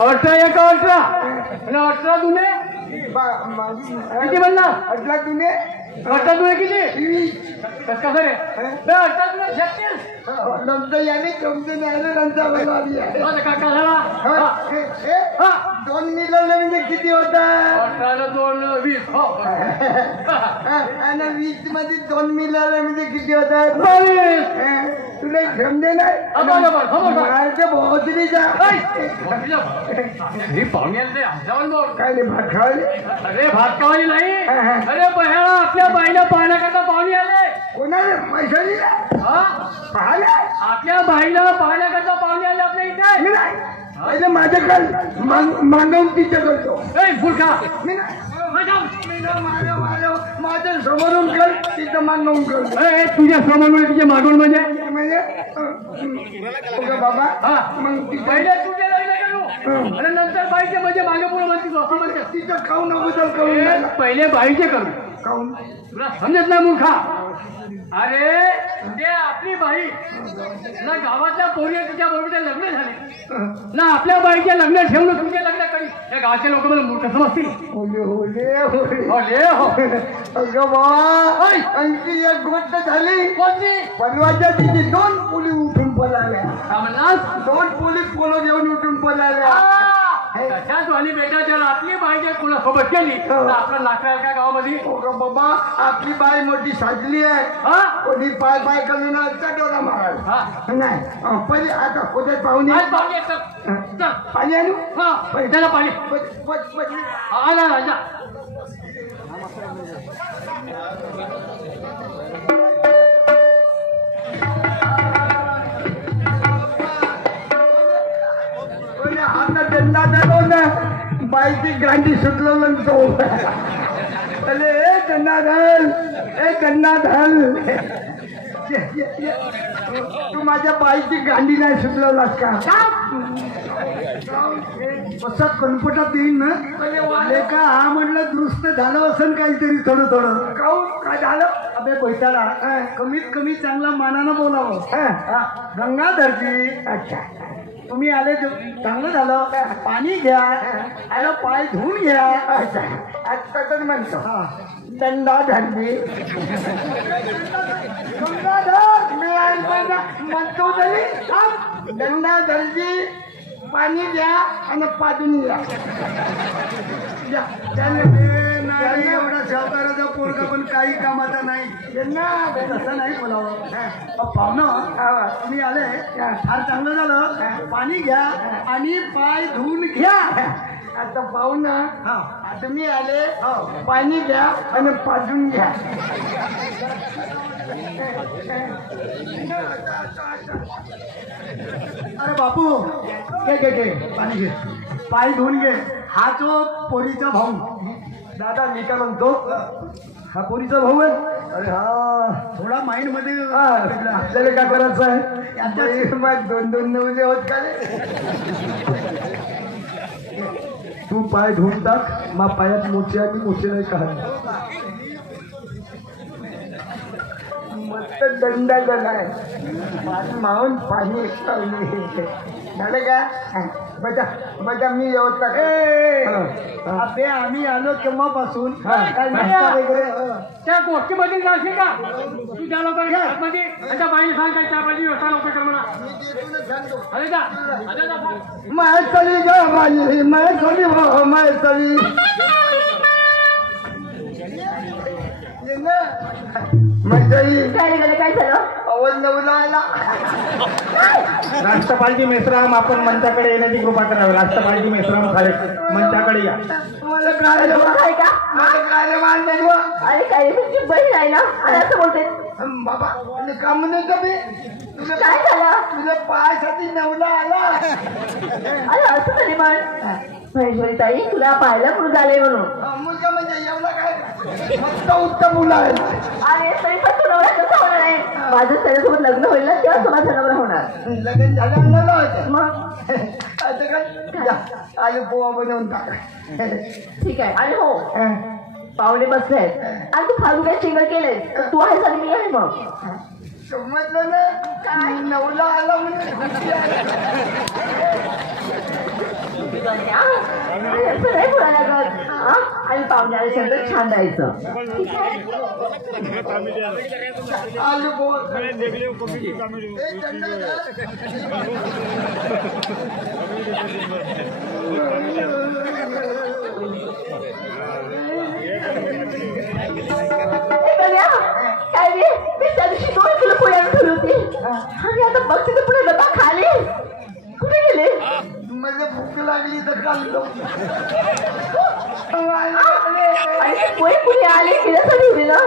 18 एक 18 आणि 18 दुने किती म्हणला? 18 दुने 18 दुने किती? कसं रे? 18 दुने 36. नंतर याने तुमचं नाही नंतर काका झाला. दोन मिळवलं म्हणजे किती होतात? 18 2 20. हो. आणि 20 मध्ये 2 मिळवलं म्हणजे किती होतात? 22. तुला समजे नाही भोसरीचा ही पाहुण्याला हजावन बोल काय नाही भात खावले. अरे भात खावाली नाही. अरे बह्याला आपल्या बाईला पाहण्याकरता पाहुणे आले. कोणाला पैशाली पाहिले आपल्या बाईला पाहण्याकरता पाहुणे आले आपल्या इथे. मी नाही पहिले माझ्याकडे मागवून तिच्या करतो. फुलखा मी नाही माझ्या समोरून कर तिथं मागवून करतो. तुझ्या समोर तिचे मागवून म्हणजे बाबा मग पहिले तुझे लग्न करू आणि नंतर बाईचे म्हणजे मागे पुढे म्हणते तिथं खाऊन अगोदर करून पहिले बाईचे करू. खाऊन तुला समजत नाही मूर्खा. अरे ते आपली बाई ना गावातल्या पोरी तिच्या बरोबर लग्न झाले ना आपल्या बाईचे लग्न ठेवून तुमचे लग्न करी. या गावाचे लोक मला मूर्ख समजतील. अगं बाबा आणखी एक गोष्ट झाली. कोणती? परवाच्या तिथे 2 पोली उठून पळाल्या. म्हणलास 2 पोलीस पोलो घेऊन उठून पळाल्या. कशाच वाली बेटा जर आपली बाई जर कोणासोबत केली तर आपलं नाकाल का गावामध्ये? बाबा आपली बाई मोठी साजली आहे. कोणी पाय पाय करून डोळा मारायला नाही. पहिले आता खोद्यात पाहुणे पाणी आणू. त्याला पाणी आला राजा. आता दंडा झालो ना बाईची गांडी सुटलो तो. अरे ए गंगाधर ए गंगाधर तू माझ्या बाईची गांडी नाही सुटलवलास का? असं कणपटात येईन ना का हा म्हटलं दुरुस्त झालं असेल काहीतरी थोडं थोडं. काहून काय झालं? अबे पैताला कमीत कमी चांगला मानानं बोलावं. गंगाधरजी अच्छा तुम्ही आले चांगलं झालं. पाणी घ्या आलं पाय धुवून घ्या. आता म्हणतो दंडा धरली गंगाधर मी म्हणतो तरी दंडा धरली. पाणी द्या आणि पाजून घ्या. एवढा सावकाराचा पोरगा पण काही कामाचा नाही. तसं नाही बोलावं. पाहुणं तुम्ही आले फार चांगलं झालं. पाणी घ्या आणि पाय धुवून घ्या. आता पाहुणं तुम्ही आले पाणी द्या आणि पाजून घ्या. अरे बापू घे पाणी घे पाय धुवून घे. हा जो पोरीचा भाऊ दादा मी काय म्हणतो हा पोरीचा भाऊ आहे. अरे हा थोडा माइंड मध्ये आपल्याला काय करायचं आहे. 2-2 नवले होत का तू पाय धुवून टाक. मा पायात मोचे आणि मोचे नाही का मस्त दंडाचा नाही मावून पाणी झालं का? बजा मी व्यवस्था अबे आम्ही आलो केव्हापासून वगैरे त्या गोष्टीमध्ये जाशील का? तू त्या लोकांमध्ये त्या बाईने सांग काय त्या बाई व्यवस्था लोक कर म्हणा. अरे का मायतळी ग माझी मायतळी हो मायतळी काय झालं? अवध नवला आला. राष्ट्रपालजी मेश्राम आपण मंचाकडे येण्याची कृपा करावी. राष्ट्रपालजी मेश्राम खाले मंचाकडे या. मला काय आहे का? मला काय मानतो. अरे काय तुमची बहीण आहे ना आणि असं बोलते बाबा काम नाही का मी तुला काय झालं? तुला पायासाठी नवला आला. अरे असं तरी म्हण महेश्वरी ताई तुला पाहायला मुलगा आले म्हणून. मुलगा म्हणजे एवढा काय मस्त उत्तम मुलं आहे. अरे तरी पण तुला कसं होणार आहे? माझं त्याच्यासोबत लग्न होईल ना तेव्हा तुम्हाला जनावर होणार. लग्न झालं आलं होतं मग आता काय आलू पोहा बनवून टाका. ठीक आहे. आणि हो पाहुणे बसले आहेत आणि तू फालू काही सिंगल केले तू आहेस आणि मी आहे. मग समजलं ना काय नवला आला म्हणून असं नाही बोलायला लागत. आणि पाहुण्याला शब्द छान द्यायचं. ठीक आहे. आलू बोल ए, काय रे, मी त्या दिवशी 2 किलो पोळी आणून ठेवली होती आणि आता बघते तर पुढे डबा खाली कुठे गेले? मला भूक लागली तर खाल्लो. आणि पोळी पुढे आली किती ठेवली ना?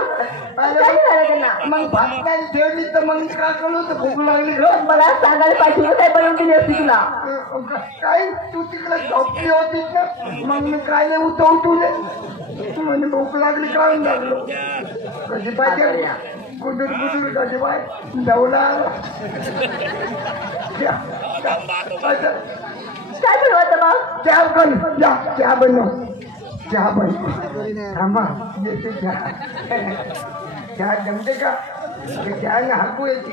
काय झालं त्यांना? मग भात नाही ठेवली तर मग का करू तर भूक लागली ग. मला सांगायला पाहिजे काय बनवून दिली असती तुला. काय तू तिकडे झोपली होतीस ना मग मी काय नाही उठवले म्हणजे भूक लागली काढून लागलो. कशी पाहिजे कुदूर कुदूर कशी पाय जेवला काय बनवत मग? चहा बन चहा बनव चहा बन थांबा येते चहा चहा जमते का चहा हाकू येते.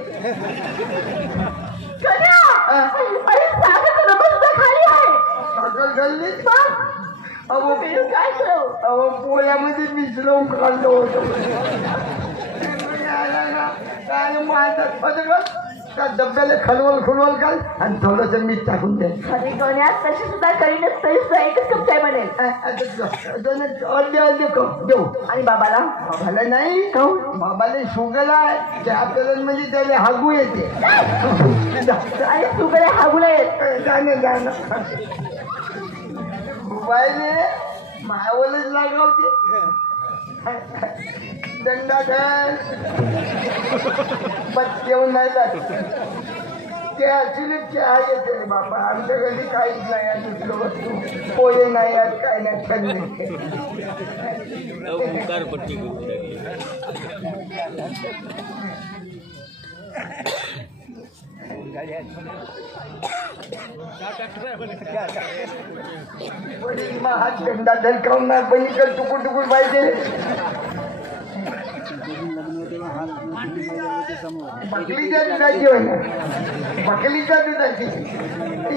अरे साखर नको सुद्धा खाली आहे. साखर घालली अहो काय करू? अहो पोळ्यामध्ये मिसळून काढलं होतं काय मारतात त्या डब्याला खलवल घाल आणि थोडस मीठ टाकून दे. अरे गण्यात तशी सुद्धा करीनच तरी सुद्धा एकच कप चाय बनेल. अर्धे कप देऊ. आणि बाबाला? बाबाला नाही बाबाला शुगर आहे चहा पेलन म्हणजे त्याला हागू येते. आणि शुगर आहे हागुला येत. जाणं मोबाईल मायावरच लागावते. दंडा धर जेवण नाही जात ते ऍक्च्युली चहा येते रे बाबा. आमच्या घरी काहीच नाही आहे दुसरं वस्तू पोहे नाही आहेत काय नाही थंडी. हात दंडा धरकावणार बनीकर टुकूर टुकूर पाहिजे. बकलीच्या दुधाची होय ना बकलीच्या दुधाची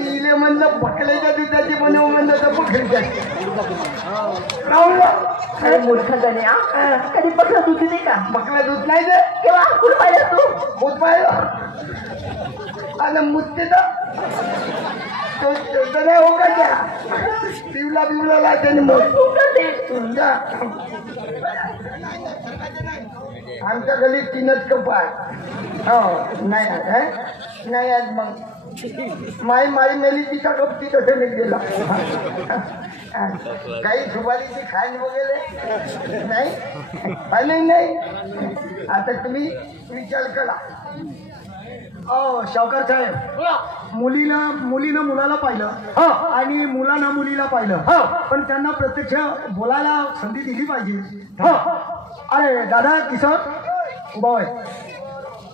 इले म्हणलं बकल्याच्या दुधाची बनव म्हणलं तर बकरीच्या. अरे मूर्ख गण्या कधी बकरा दूध नाही का? बकला दूध नाही दे केव्हा कुठं पाहिलं तू? दूध पाहिलं आणि मुत्ते तर नाही हो का त्या पिवला बिवला लागते मग आमच्या गली 3च कप आहे. हो नाही आज मग माई मेली तिचा कप ती कसं नाही गेला. काही सुपारीची खाण वगैरे नाही. आता तुम्ही विचार करा. शावकार साहेब मुलीनं मुलाला पाहिलं आणि मुलानं मुलीला पाहिलं पण त्यांना प्रत्यक्ष बोलायला संधी दिली पाहिजे. अरे दादा किशोर उभा होय.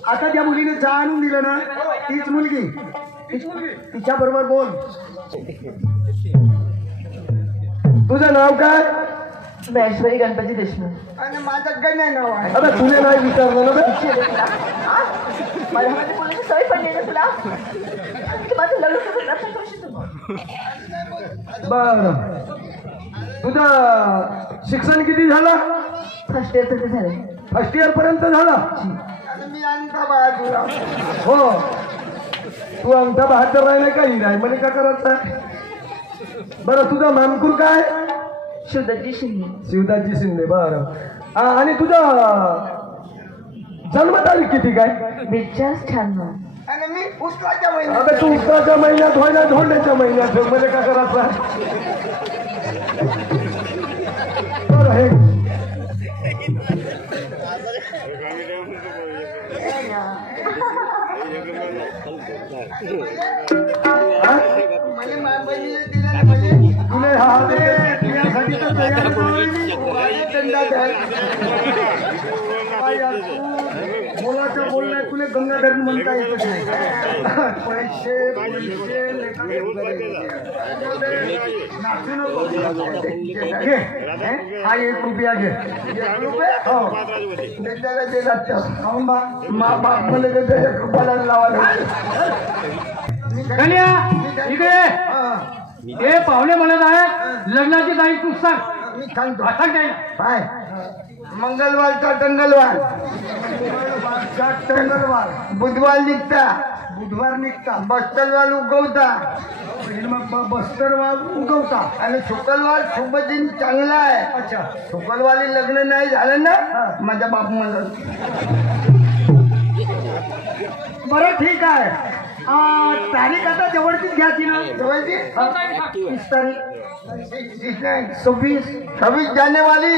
आता ज्या मुलीने चहा आणून दिलं ना तीच मुलगी तिच्या बरोबर बोल. तुझं नाव काय? महेश्वरी गणपती देशमुख. आणि माझं गण्या नाव आहे. आता तुला नाही विचारलं ना मला म्हणजे बोलायची सवय पडली ना तुला. माझं लग्न करून असं करशील तू. बर तुझं शिक्षण किती झालं? फर्स्ट इयर तसं झालं. फर्स्ट इयर पर्यंत झालं. मी अंगठा बहादूर. हो तू अंगठा बहादूर राहिला काही नाही म्हणे का करायचं. बरं तुझा मानकूर काय? शिवदत्तजी शिंदे. शिवदासजी शिंदे. बरं आणि तुझा जन्मतारीख किती काय? 2096. आणि मी उचलाच्या महिन्यात. अगं तू उत्तराच्या महिन्यात व्हायला धोंड्याच्या महिन्यात मध्ये का करायचा. बरं हे तुला हा दे तुझ्यासाठी तर तयार मुलाचं बोलण्यात तुला गंगाधर म्हणता येत नाही. पैसे हा 1 रुपया घे. हो मा बाप मला त्याच्या कृपाला लावायला. गण्या इकडे हे पाहुणे म्हणत आहे लग्नाची तारीख तू सांग. मी सांगतो सांग काय काय मंगळवारचा टंगलवार टंगलवार बुधवार निघता बुधवार निघता बस्तरवार उगवता बस्तरवार उगवता आणि शुक्रवार शुभ दिन चांगला आहे. अच्छा शुक्रवारी लग्न नाही झालं ना माझ्या बाप मला बरं ठीक आहे. तारीख आता जवळचीच घ्यायची ना जवळची 30 तारीख 26 जानेवारी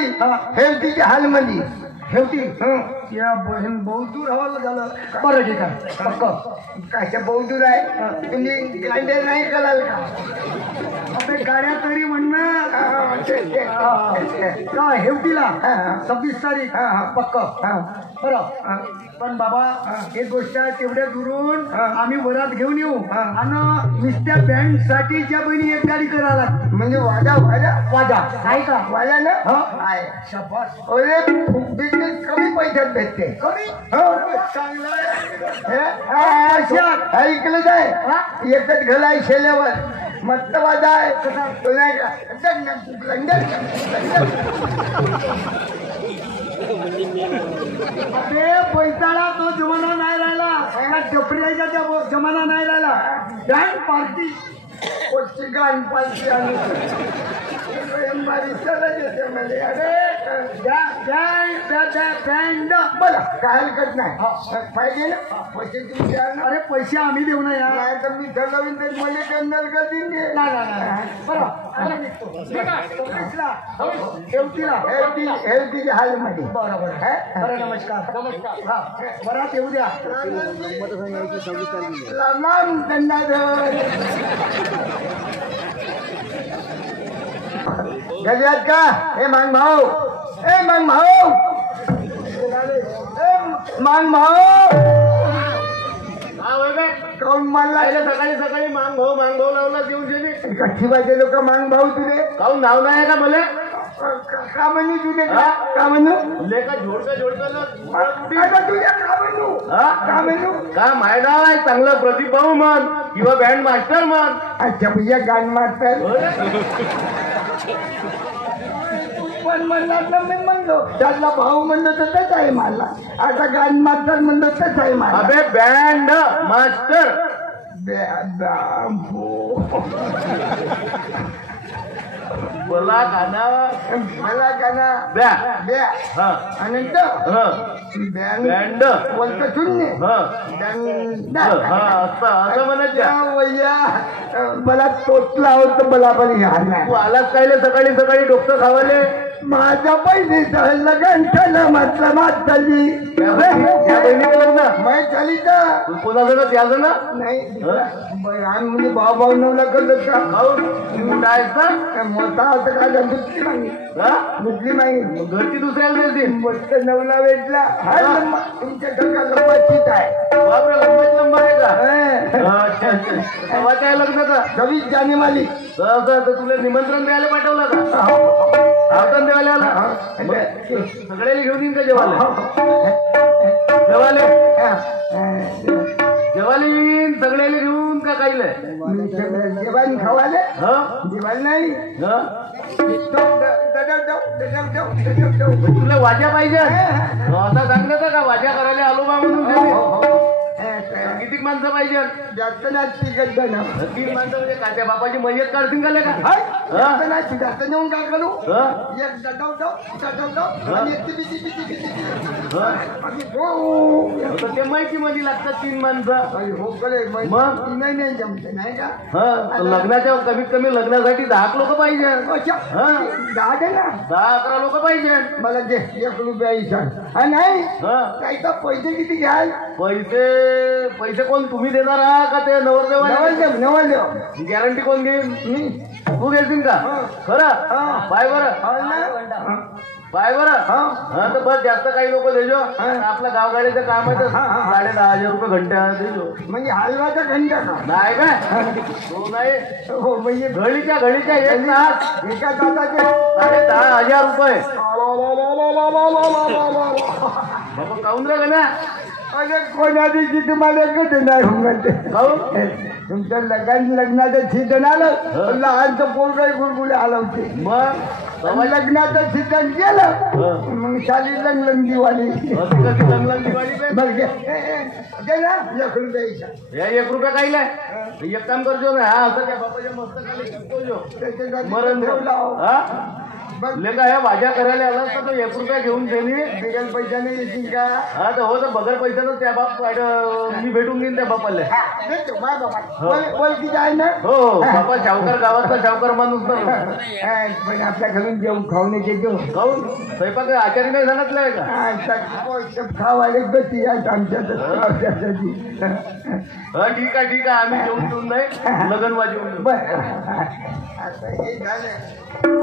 हेवतीच्या हालमध्ये हेवती या बहीण बहुत दूर हवाला झालं. बरं ठीक आहे पक्क काय बहुत दूर आहे तुम्ही गाड्या नाही कराल का आपल्या गाड्या तरी म्हणणं हेवतीला 26 तारीख पक्क बरं. पण बाबा एक गोष्ट आहे तेवढ्या दुरून आम्ही वरात घेऊन येऊ आणि नुसत्या बँड साठी ज्या बहिणी एक गाडी करायला म्हणजे वाजा वाजा वाजा आहे का वाजा ना आहे शाबास. कमी पैशात भेटते कमी चांगलं ऐकलं जाय एकच घालाय शेल्यावर मस्त वाजा आहे पैसाळा तो जमाना नाही राहिला डफड्याचा जमाना नाही राहिला. बँड पार्टी गाण पार्टी बोला काय हरकत नाही पाहिजे ना पैसे तुम्ही अरे पैसे आम्ही देऊ ना यार तर मी ठरवून तर मला कंदर करतील हेल्थीच्या हालमध्ये बरोबर बरं नमस्कार बरात येऊ द्या गजात का हे मांग भाऊ ए मांग भाऊ मांग भाऊ काऊन मानला सकाळी सकाळी मांग भाऊ लावला देऊन गेली कशी पाहिजे लोक मांग भाऊ तुले काऊन नाव नाही का मला का म्हणू तुझे का म्हणू लेखा झोडका तुझ्या का म्हणू का माय नाव आहे चांगला प्रतिभाऊ म्हण किंवा बँड मास्टर म्हण. अच्छा भैया गान मास्टर पण म्हणणार ना मी म्हणलो त्यातला भाऊ म्हणलं तर तेच आहे मला आता गान मास्टर म्हणलं तेच आहे मला. अबे बँड मास्टर मला गाणं ब्या ब्या अनंत बँड बोलतो शून्य असं म्हणायचं वैया मला तोचला होत मला पण तू आलाच काय सकाळी सकाळी डॉक्टर खावाले माझ्या पैसे लगन ठेवलं म्हटलं मात झाली माहीत झाली का कोणाकडे द्यायचं ना नाही म्हणजे भाऊ भाऊ नवला करत का भाऊ मोठा होता का मुस्लिम आहे घरची दुसऱ्याला देते मस्त नवला भेटला तुमच्या घरचा लंबा ठीक आहे लंबा आहे का अच्छा अच्छा काय लग्नाचा 26 जानेवारी तुला निमंत्रण द्यायला पाठवलं का आवाहन द्यायला सगळ्याला घेऊन येईन का जेवाले येईन सगळ्याला घेऊन का काही जेवण खावाले जेवण नाही तुला वाजा पाहिजे आता सांगलं का वाजा करायला आलो बा म्हणून किती माणसं पाहिजे जास्त नाही 3 माणसं म्हणजे का त्या बापाची मयत काढतील का जास्त नेऊन काय करू ते माहिती मध्ये लागतात 3 माणसं मग नाही जमते नाही का लग्नाच्या कमीत कमी लग्नासाठी 10 लोक पाहिजे 10-11 लोक पाहिजे मला जे 1 रुपया नाही काही पैसे किती घ्याल पैसे कोण तुम्ही देणार आहात का ते नवरदेव गॅरंटी कोण घेईन तू घेशील का खरं पाय बरं तर बस जास्त काही लोक देजो आपल्या गावगाडीचं काम आहे तर 10,500 रुपये घंटा देजो म्हणजे हलवाचा घंटा नाही काय तो नाही हो म्हणजे घडीच्या एक तास एका तासाचे 10,500 रुपये बाबा काऊन रे ना अरे कोणा दिवशी तुम्हाला कधी नाही म्हणते तुमच्या लग्नाचं सीझन आलं लहानचं पोरगाही गुरगुले आलं होते मग लग्नाचं सीझन गेलं मग शाली लंगलंग दिवाळी लंगलंग दिवाळी काय? बघ दे ना ₹1 द्यायचा. या 1 रुपया काही नाही एक काम करतो ना हा असं त्या बापाच्या मस्तकाला चिपकवतो. मरण हा लेका ह्या भाज्या करायला आला तर तो 1 रुपया घेऊन देणे बिगर पैशाने येतील का हा तर हो तर बगर पैशानं त्या बाप मी भेटून देईन त्या बापाला देतो, मा बाबा. बोल किती आहे ना हो बापा शावकार गावातला शावकार माणूस ना पण आपल्या घरून जेवण खावण्याचे जेव खाऊन स्वयंपाक आचारी नाही सांगितलंय का खावायला गती आहेत आमच्यासाठी हा ठीक आहे आम्ही जेवून नाही लगन वाजवून बर आता हे झालं